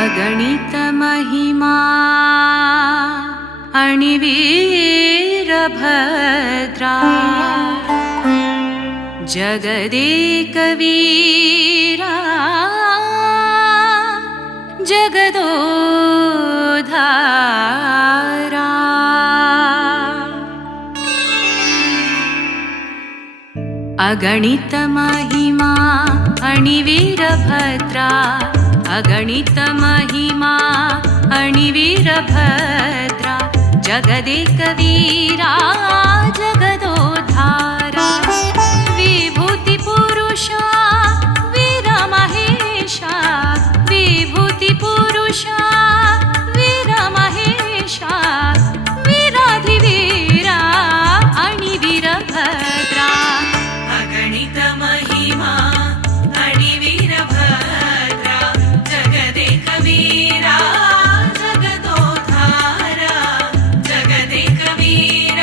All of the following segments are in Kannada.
ಅಗಣಿತ ಮಹಿಮಾ ಅಣಿವೀರಭದ್ರಾ ಜಗದೇಕ ವೀರ ಜಗದೋದ್ಧಾರ ಅಗಣಿತ ಮಹಿಮಾ ಅಣಿವೀರಭದ್ರಾ ಅಗಣಿತ ಮಹಿಮಾ ಅಣಿವೀರಭದ್ರಾ ಜಗದೇಕ ವೀರ ಜಗದೋದ್ಧಾರ ವಿಭೂತಿ ಪುರುಷ ವೀರ ಮಹೇಶ ವಿಭೂತಿ ಪುರುಷ ವೀರ ಮಹೇಶ ವೀರಾಧಿವೀರ ಅಣಿವೀರಭದ್ರಾ ಅಗಣಿತ ಮಹಿಮಾ ಅಣಿವೀರಭದ್ರಾ ಜಗದೇಕ ವೀರ ಜಗದೋದ್ಧಾರ ಜಗದೇಕ ವೀರ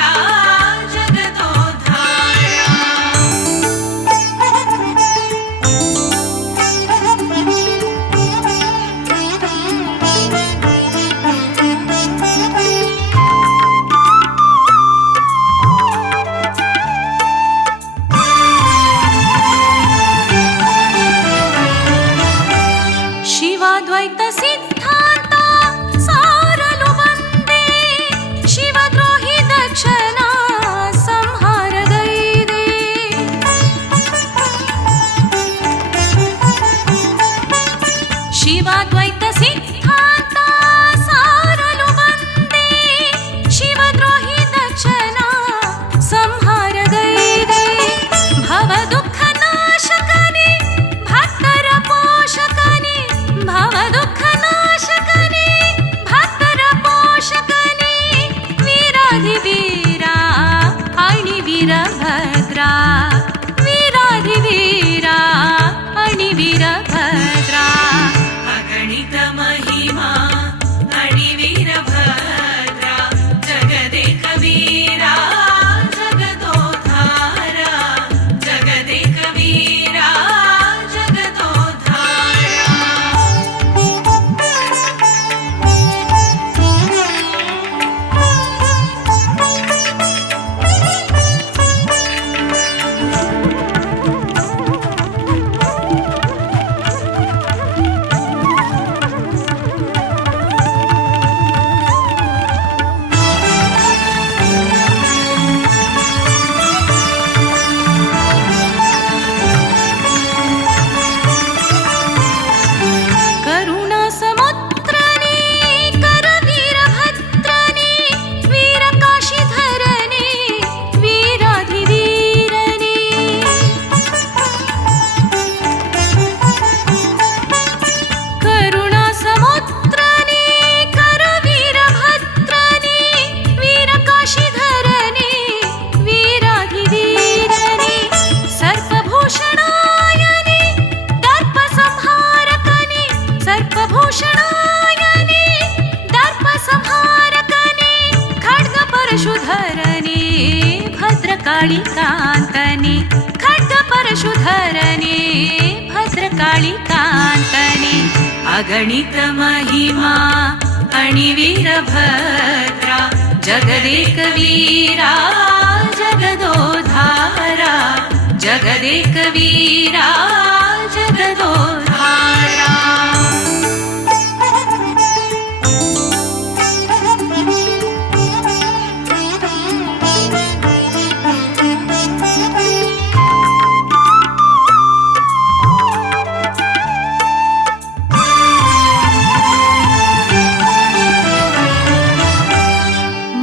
ಜಗದೋದ್ಧಾರ ಶಿವಾದ್ವೈತ ಸಿದ್ಧಾಂತ ಸಾರಲು ಬಂದೆ ಶಿವದ್ರೋಹಿ ದಕ್ಷನ ಸಂಹಾರಗೈದೆ ಶಿವಾದ್ವೈತ ಸಿದ್ಧಾಂತ ಸಾರಲು ಬಂದೆ ಶಿವದ್ರೋಹಿ ದಕ್ಷನ ಸಂಹಾರಗೈದೆ ಭವ ದುಃಖ ನಾಶಕನೇ ಭಕ್ತರ ಪೋಷಕನೇ ಭವ ದುಃಖ ನಾಶಕನೇ ಭಕ್ತರ ಪೋಷಕನೇ ವೀರಾಧಿವೀರ ಅಣಿವೀರಭದ್ರಾ ವೀರಾಧಿವೀರ ಅಣಿವೀರಭದ್ರಾ ಅಗಣಿತ ಮಹಿಮಾ ಅಣಿವೀರಭದ್ರಾ ಜಗದೇಕ ವೀರ ಜಗದೋದ್ಧಾರ ಜಗದೇಕ ವೀರ ಜಗದೋದ್ಧಾರ ಕರುಣಾ ಸಮುದ್ರನೇ ಕರವೀರಭದ್ರನೇ ವೀರ ಕಾಶಿಧರನೇ ವೀರಾಧಿವೀರನೇ ಕರುಣಾ ಸಮುದ್ರನೇ ಕರವೀರಭದ್ರನೇ ವೀರ ಕಾಶಿಧರನೇ ವೀರಾಧಿವೀರನೇ ಸರ್ಪಭೂಷಣಾಯನೇ ದರ್ಪ ಸಂಹಾರಕನೇ ಸರ್ಪಭೂಷಣಾಯನೇ ದರ್ಪ ಸಂಹಾರಕನೇ ಖಡ್ಗ ಪರಶುಧರನೇ ಭದ್ರಕಾಳಿಕಾಂತನೇ ಖಡ್ಗ ಪರಶುಧರನೇ ಭದ್ರಕಾಳಿಕಾಂತನೇ ಅಗಣಿತ ಮಹಿಮಾ ಅಣಿವೀರಭದ್ರಾ ಜಗದೇಕ ವೀರ ಜಗದೋದ್ಧಾರ ಜಗದೇಕ ವೀರ ಜಗದೋದ್ಧಾರ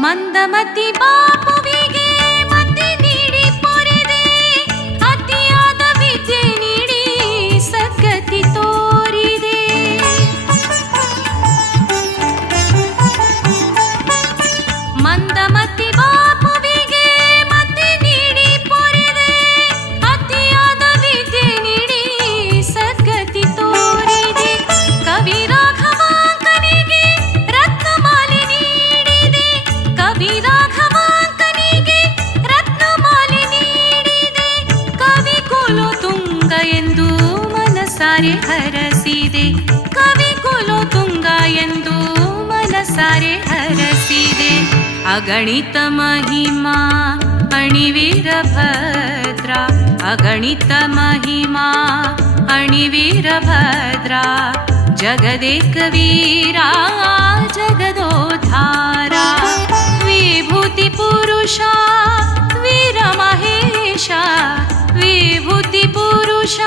ಮಂದಮತಿ ಬಾಪುವಿಗೆ ಮತಿ ನೀಡಿ ಪೊರೆದೆ ಅತಿಯಾದ ವಿದ್ಯೆ ನೀಡಿ ಸದ್ಗತಿ ತೋರಿದೆ ಮಂದಮತಿ ಬಾಪುವಿಗೆ ಮತಿ ನೀಡಿ ಪೊರೆದೆ ಅತಿಯಾದ ವಿದ್ಯೆ ನೀಡಿ ಸದ್ಗತಿ ತೋರಿದೆ ಕವಿ ರಾಘವಾಂಕನಿಗೆ ರತ್ನಮಾಲೆ ನೀಡಿದೆ ಕವಿ ರಾಘವಾಂಕನಿಗೆ ರತ್ನಮಾಲೆ ನೀಡಿದೆ ಕವಿ ಕುಲೋತುಂಗ ಎಂದು ಮನಸಾರೆ ಹರಸಿದೆ ಕವಿ ಕುಲೋತುಂಗ ಎಂದು ಮನಸಾರೆ ಹರಸಿದೆ. ಅಗಣಿತ ಮಹಿಮಾ ಅಣಿವೀರಭದ್ರ, ಅಗಣಿತ ಮಹಿಮಾ ಅಣಿವೀರಭದ್ರ, ಜಗದೇಕ ವೀರ ಜಗದೋದ್ಧಾರ. ವಿಭೂತಿ ಪುರುಷ ವೀರ ಮಹೇಶ, ವಿಭೂತಿ ಪುರುಷ